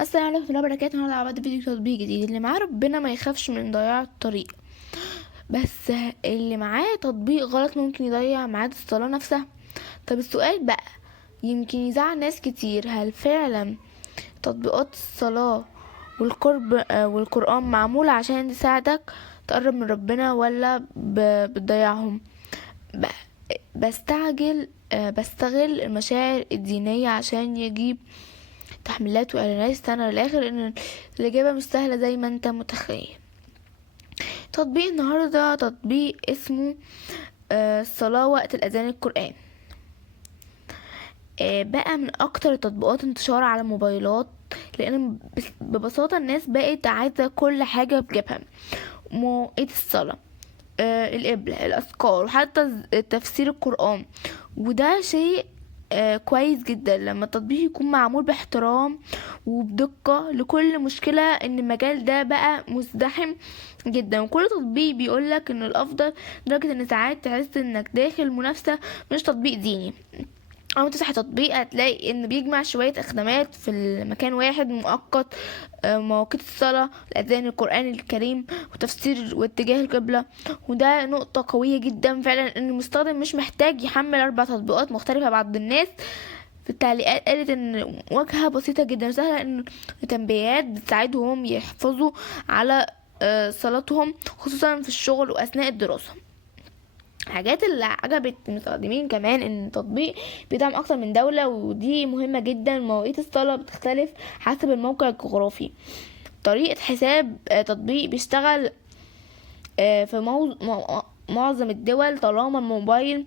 السلام عليكم ورحمة الله وبركاته. النهارده عملت فيديو تطبيق جديد. اللي معاه ربنا ما يخافش من ضياع الطريق، بس اللي معاه تطبيق غلط ممكن يضيع ميعاد الصلاة نفسها. طب السؤال بقى يمكن يزعل ناس كتير، هل فعلا تطبيقات الصلاة والقرآن معمولة عشان تساعدك تقرب من ربنا، ولا بتضيعهم؟ بستغل المشاعر الدينية عشان يجيب تحميلات واعلانات استنى للاخر، ان الاجابة مش سهلة زي ما انت متخيل. تطبيق النهاردة تطبيق اسمه الصلاة وقت الاذان القرآن. بقى من اكتر التطبيقات انتشارا على الموبايلات، لان ببساطة الناس بقت عايزة كل حاجة بجبهة: مواعيد الصلاة، القبلة، الاذكار، وحتى تفسير القرآن. وده شيء كويس جدا لما التطبيق يكون معمول باحترام وبدقة لكل مشكلة. ان المجال ده بقى مزدحم جدا، وكل تطبيق بيقولك ان الافضل، لدرجة ان ساعات تحس انك داخل منافسة مش تطبيق ديني. او تفتح تطبيق هتلاقي ان بيجمع شوية خدمات في المكان واحد مؤقت: مواقيت الصلاة، الاذان، القرآن الكريم، وتفسير واتجاه القبلة. وده نقطة قوية جدا فعلا، ان المستخدم مش محتاج يحمل 4 تطبيقات مختلفة. بعض الناس في التعليقات قالت ان واجهة بسيطة جدا سهلة، ان التنبيهات بتساعدهم يحفظوا على صلاتهم، خصوصا في الشغل واثناء الدراسة. حاجات اللي عجبت المستخدمين كمان ان التطبيق بيدعم اكتر من دولة، ودي مهمة جدا. مواعيد الصلاة بتختلف حسب الموقع الجغرافي. طريقة حساب تطبيق بيشتغل في معظم الدول طالما الموبايل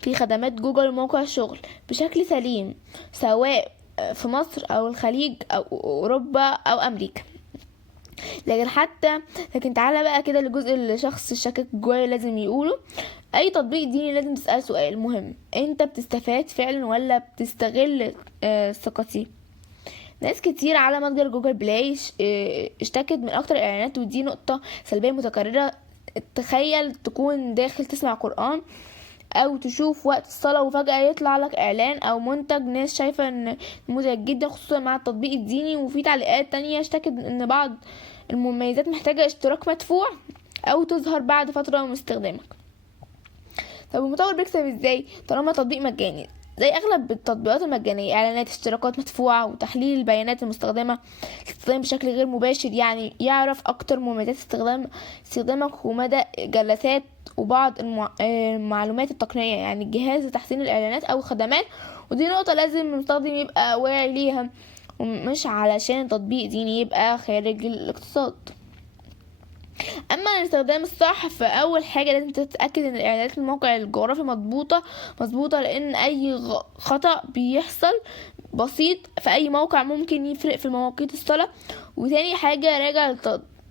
في خدمات جوجل وموقع الشغل بشكل سليم، سواء في مصر او الخليج او اوروبا او امريكا. لكن تعالى بقى كده للجزء اللي شخص الشكك جوايا لازم يقوله: اي تطبيق ديني لازم تسأل سؤال مهم: انت بتستفاد فعلا ولا بتستغل ثقتي؟ ناس كتير على متجر جوجل بلاي اشتكت من اكتر الاعلانات، ودي نقطة سلبية متكررة. تخيل تكون داخل تسمع قرآن او تشوف وقت الصلاة وفجأة يطلع لك اعلان او منتج ناس شايفة ان مزعج جدا، خصوصا مع التطبيق الديني. وفي تعليقات تانية اشتكت ان بعض المميزات محتاجة اشتراك مدفوع او تظهر بعد فترة من استخدامك. طب المطور بيكسب ازاي طالما تطبيق مجاني؟ زي اغلب التطبيقات المجانية: اعلانات، اشتراكات مدفوعة، وتحليل البيانات المستخدمه استخدام بشكل غير مباشر. يعني يعرف اكتر مميزات استخدامك ومدى جلسات وبعض المعلومات التقنية، يعني الجهاز لتحسين الاعلانات او الخدمات. ودي نقطة لازم المستخدم يبقى واعي ليها، ومش علشان تطبيق ديني يبقى خارج الاقتصاد. اما الاستخدام الصح، فاول حاجه لازم تتاكد ان الاعلانات الموقع الجغرافي مظبوطه، لان اي خطا بيحصل بسيط في اي موقع ممكن يفرق في مواقيت الصلاه. وتاني حاجه راجع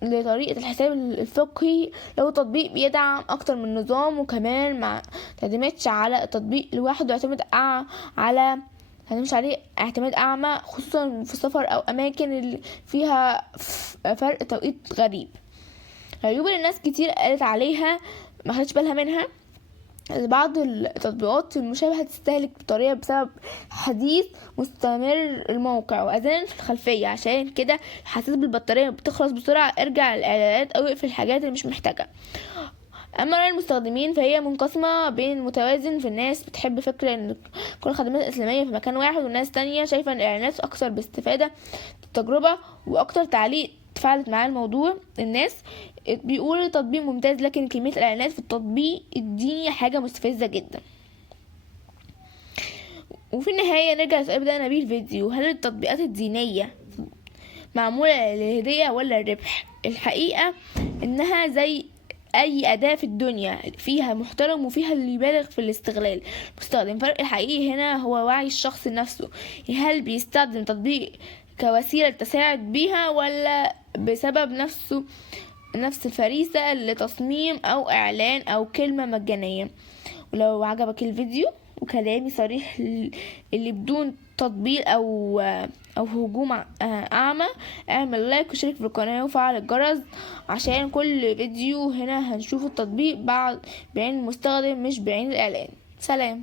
لطريقه الحساب الفقهي، لو التطبيق بيدعم اكتر من نظام. وكمان ما تعتمدش على التطبيق لوحده، هنمشي عليه اعتماد اعمى، خصوصا في السفر او اماكن اللي فيها فرق توقيت غريب. العيوب اللي الناس كتير قالت عليها ما خدتش بالها منها: بعض التطبيقات المشابهة تستهلك بطريقة بسبب حديث مستمر الموقع وأذان في الخلفية. عشان كده حسيت بالبطارية بتخلص بسرعة، ارجع للإعلانات أو اقفل الحاجات اللي مش محتاجة. أما رأي المستخدمين فهي منقسمة بين متوازن. في الناس بتحب فكرة ان كل الخدمات الإسلامية في مكان واحد، وناس تانية شايفة ان الإعلانات أكثر باستفادة التجربة. وأكتر تعليق تفاعلت معاه الموضوع: الناس بيقولوا التطبيق ممتاز، لكن كمية الإعلانات في التطبيق الديني حاجة مستفزة جدا. وفي النهاية نرجع لسؤال بدأنا بيه الفيديو: هل التطبيقات الدينية معمولة للهدية ولا الربح؟ الحقيقة إنها زي أي أداة في الدنيا، فيها محترم وفيها اللي يبالغ في الاستغلال المستخدم. الفرق الحقيقي هنا هو وعي الشخص نفسه: هل بيستخدم تطبيق كوسيلة تساعد بيها، ولا بسبب نفس الفريسة لتصميم أو إعلان أو كلمة مجانية. ولو عجبك الفيديو وكلامي صريح اللي بدون تطبيل أو هجوم أعمى، اعمل لايك وشارك في القناة وفعل الجرس، عشان كل فيديو هنا هنشوف التطبيق بعين المستخدم مش بعين الإعلان. سلام.